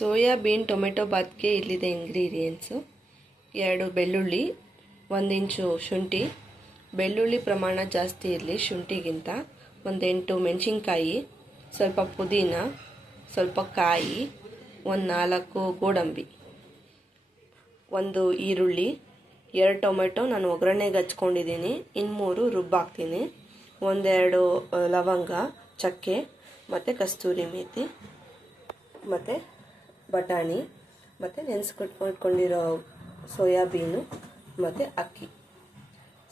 Soybean tomato ಬಾತ್ಗೆ ಇಲ್ಲಿದೆ ingredients. 2 ಬೆಳ್ಳುಳ್ಳಿ, 1 ಇಂಚು ಶುಂಠಿ. ಬೆಳ್ಳುಳ್ಳಿ ಪ್ರಮಾಣ ಜಾಸ್ತಿ ಇರಲಿ ಶುಂಠಿಗಿಂತ. 8 ಮೆಣಸಿನ್ಕಾಯಿ, ಸ್ವಲ್ಪ ಪುದೀನ, ಸ್ವಲ್ಪ ಕಾಯಿ, 4 ಗೋಡಂಬಿ, 1 ಈರುಳ್ಳಿ, 2 ಟೊಮೆಟೊ ನಾನು ಒಗ್ಗರಣೆಗೆ ಹಚ್ಕೊಂಡಿದ್ದೀನಿ. 3 ರುಬ್ಬಾಕ್ತೀನಿ. 1-2 ಲವಂಗ, ಚಕ್ಕೆ ಮತ್ತು ಕಸ್ತೂರಿ ಮೇಥಿ ಮತ್ತು ಬಟಾಣಿ ಮತ್ತು ನೆನೆಸ್ಕೊಟ್ಕೊಂಡಿರೋ ಸೋಯಾಬೀನು ಮತ್ತು ಅಕ್ಕಿ.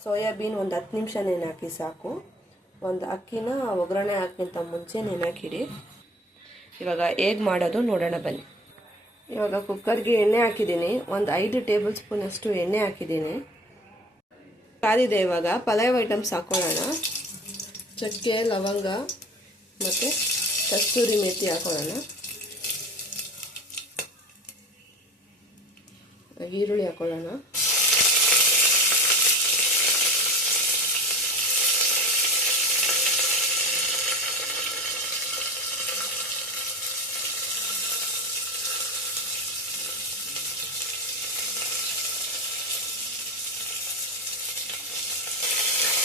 ಸೋಯಾಬೀನ್ 10 ನಿಮಿಷ ನೆನೆಹಾಕಿ ಸಾಕು. ಅಕ್ಕಿನ ಒಗ್ಗರಣೆ ಹಾಕೋಕ್ಕಿಂತ ಮುಂಚೆ ನೆನೆಹಾಕಿಡಿ. ಇವಾಗ ಹೇಗೆ ಮಾಡೋದು ನೋಡೋಣ ಬನ್ನಿ. ಇವಾಗ ಕುಕ್ಕರ್ಗೆ ಎಣ್ಣೆ ಹಾಕಿದ್ದೀನಿ. 5 ಟೇಬಲ್ ಸ್ಪೂನಷ್ಟು ಎಣ್ಣೆ ಹಾಕಿದ್ದೀನಿ. ಕಾದಿದೆ. ಇವಾಗ ಪಲಾವ್ ಐಟಮ್ಸ್ ಹಾಕೊಳ್ಳೋಣ. ಚಕ್ಕೆ, ಲವಂಗ ಮತ್ತು ಕಸ್ತೂರಿ ಮೇಥಿ ಹಾಕೊಳ್ಳೋಣ. ಈರುಳ್ಳಿ ಹಾಕೊಳ್ಳೋಣ.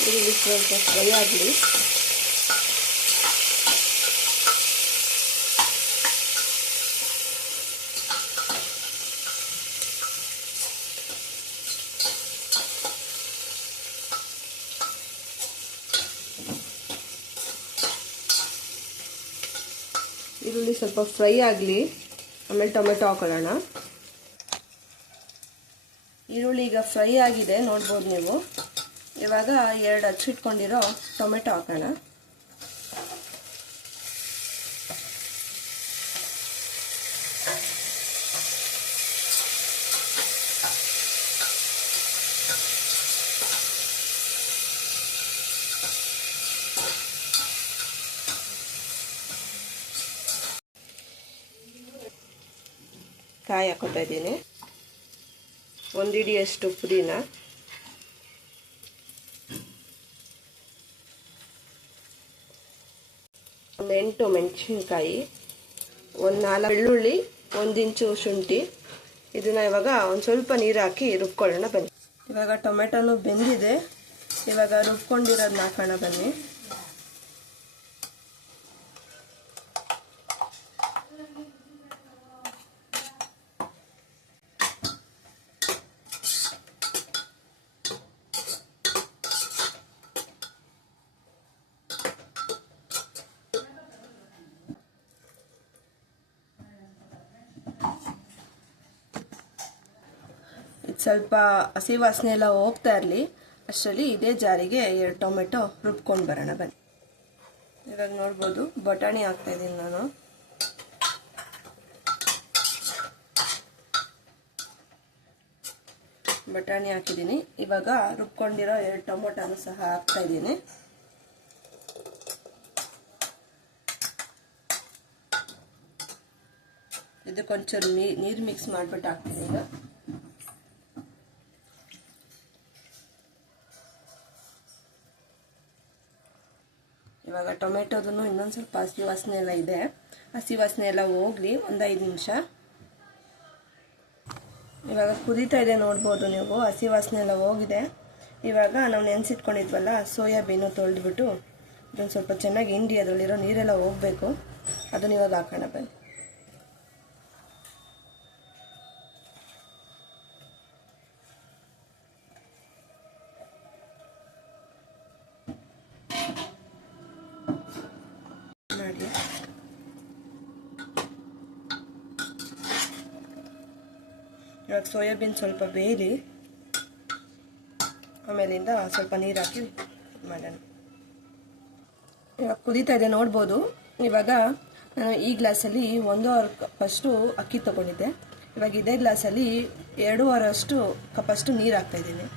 ಈರುಳ್ಳಿ ಸ್ವಲ್ಪ ಫ್ರೈ ಆಗಲಿ. ಈರುಳ್ಳಿ ಸ್ವಲ್ಪ ಫ್ರೈ ಆಗಲಿ, ಆಮೇಲೆ ಟೊಮೆಟೊ ಹಾಕೊಳ್ಳೋಣ. ಈರುಳ್ಳಿ ಈಗ ಫ್ರೈ ಆಗಿದೆ, ನೋಡ್ಬೋದು ನೀವು. ಇವಾಗ 2 ಹಚ್ಚಿಟ್ಕೊಂಡಿರೋ ಟೊಮೆಟೊ ಹಾಕೋಣ. ಕಾಯಿ ಹಾಕೋತಾ ಇದ್ದೀನಿ. 1 ಹಿಡಿಯಷ್ಟು ಪುದೀನ, 8 ಮೆಣಸಿನ್ಕಾಯಿ, 4 ಬೆಳ್ಳುಳ್ಳಿ, 1 ಇಂಚು ಶುಂಠಿ. ಇದನ್ನ ಇವಾಗ ಸ್ವಲ್ಪ ನೀರು ಹಾಕಿ ರುಬ್ಕೊಳ್ಳೋಣ ಬನ್ನಿ. ಇವಾಗ ಟೊಮೆಟೊನು ಬೆಂದಿದೆ. ಇವಾಗ ರುಬ್ಕೊಂಡಿರೋದನ್ನ ಹಾಕೋಣ ಬನ್ನಿ. ಸ್ವಲ್ಪ ಹಸಿ ವಾಸನೆ ಎಲ್ಲ ಹೋಗ್ತಾ ಇರಲಿ. ಅಷ್ಟರಲ್ಲಿ ಇದೇ ಜಾರಿಗೆ 2 ಟೊಮೆಟೊ ರುಬ್ಕೊಂಡು ಬರೋಣ ಬನ್ನಿ. ಇವಾಗ ನೋಡ್ಬೋದು ಬಟಾಣಿ ಹಾಕ್ತಾ ಇದ್ದೀನಿ ನಾನು. ಬಟಾಣಿ ಹಾಕಿದ್ದೀನಿ. ಇವಾಗ ರುಬ್ಕೊಂಡಿರೋ 2 ಟೊಮೆಟೊನು ಸಹ ಹಾಕ್ತಾ ಇದ್ದೀನಿ. ಇದಕ್ಕೊಂಚೂರು ನೀರು ಮಿಕ್ಸ್ ಮಾಡಿಬಿಟ್ಟು ಹಾಕ್ತೀನಿ. ಇವಾಗ ಟೊಮೆಟೊದನ್ನು ಇನ್ನೊಂದು ಸ್ವಲ್ಪ ಹಸಿ ವಾಸನೆ ಎಲ್ಲ ಇದೆ. ಹಸಿ ವಾಸನೆ ಎಲ್ಲ ಹೋಗಲಿ 5 ನಿಮಿಷ. ಇವಾಗ ಕುದೀತಾ ಇದೆ, ನೋಡ್ಬೋದು ನೀವು. ಹಸಿ ವಾಸನೆ ಎಲ್ಲ ಹೋಗಿದೆ. ಇವಾಗ ನಾವು ನೆನೆಸಿಟ್ಕೊಂಡಿದ್ವಲ್ಲ ಸೋಯಾಬೀನು ತೊಳೆದ್ಬಿಟ್ಟು ಇದನ್ನು ಸ್ವಲ್ಪ ಚೆನ್ನಾಗಿ ಹಿಂಡಿ ಅದರಲ್ಲಿರೋ ನೀರೆಲ್ಲ ಹೋಗಬೇಕು. ಅದನ್ನು ಇವಾಗ ಹಾಕೋಣ ಬನ್ನಿ. ಇವಾಗ ಸೋಯಾಬೀನ್ ಸ್ವಲ್ಪ ಬೇಯಲಿ, ಆಮೇಲಿಂದ ಸ್ವಲ್ಪ ನೀರು ಹಾಕಿ ಮಾಡೋಣ. ಇವಾಗ ಕುದೀತಾ ಇದೆ, ನೋಡ್ಬೋದು. ಇವಾಗ ನಾನು ಈ ಗ್ಲಾಸಲ್ಲಿ 1.5 ಕಪ್ಪಷ್ಟು ಅಕ್ಕಿ ತೊಗೊಂಡಿದ್ದೆ. ಇವಾಗ ಇದೇ ಗ್ಲಾಸಲ್ಲಿ 2.5 ಕಪ್ಪಷ್ಟು ನೀರು ಹಾಕ್ತಾಯಿದ್ದೀನಿ.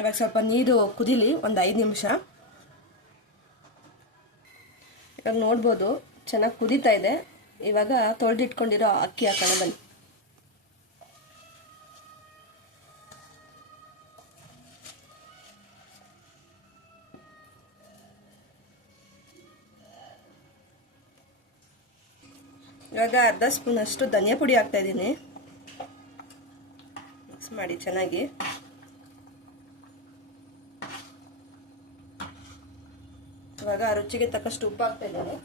ಇವಾಗ ಸ್ವಲ್ಪ ನೀರು ಕುದೀಲಿ 5 ನಿಮಿಷ. ಇವಾಗ ನೋಡ್ಬೋದು ಚೆನ್ನಾಗಿ ಕುದೀತಾ ಇದೆ. ಇವಾಗ ತೊಳೆದಿಟ್ಕೊಂಡಿರೋ ಅಕ್ಕಿ ಹಾಕೋಣ ಬನ್ನಿ. ಇವಾಗ ಅರ್ಧ ಸ್ಪೂನ್ ಅಷ್ಟು ಧನಿಯಾ ಪುಡಿ ಹಾಕ್ತಾ ಇದ್ದೀನಿ. ಮಿಕ್ಸ್ ಮಾಡಿ ಚೆನ್ನಾಗಿ. ಇವಾಗ ರುಚಿಗೆ ತಕ್ಕಷ್ಟು ಉಪ್ಪು ಹಾಕ್ತಾ ಇದ್ದೀನಿ.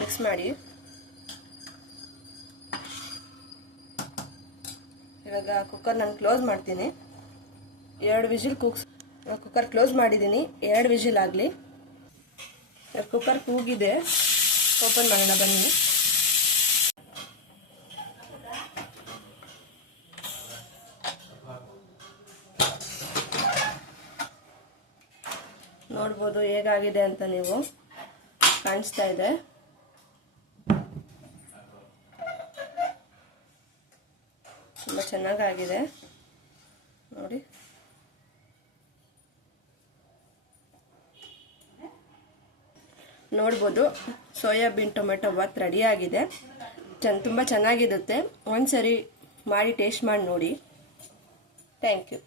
ಮಿಕ್ಸ್ ಮಾಡಿ. ಇವಾಗ ಕುಕ್ಕರ್ ನಾನು ಕ್ಲೋಸ್ ಮಾಡ್ತೀನಿ. 2 ವಿಜಿಲ್ ಕುಕ್ಕರ್ ಕ್ಲೋಸ್ ಮಾಡಿದ್ದೀನಿ. 2 ವಿಜಿಲ್ ಆಗಲಿ. ಕುಕ್ಕರ್ ಕೂಗಿದೆ, ಓಪನ್ ಮಾಡೋಣ ಬನ್ನಿ. ನೋಡ್ಬೋದು ಹೇಗಾಗಿದೆ ಅಂತ, ನೀವು ಕಾಣಿಸ್ತಾ ಇದೆ. ತುಂಬ ಚೆನ್ನಾಗಾಗಿದೆ ನೋಡಿ. ನೋಡ್ಬೋದು ಸೋಯಾಬೀನ್ ಟೊಮೆಟೊ ಬಾತ್ ರೆಡಿ ಆಗಿದೆ. ತುಂಬ ಚೆನ್ನಾಗಿರುತ್ತೆ. ಒಂದ್ಸರಿ ಮಾಡಿ ಟೇಸ್ಟ್ ಮಾಡಿ ನೋಡಿ. Thank you.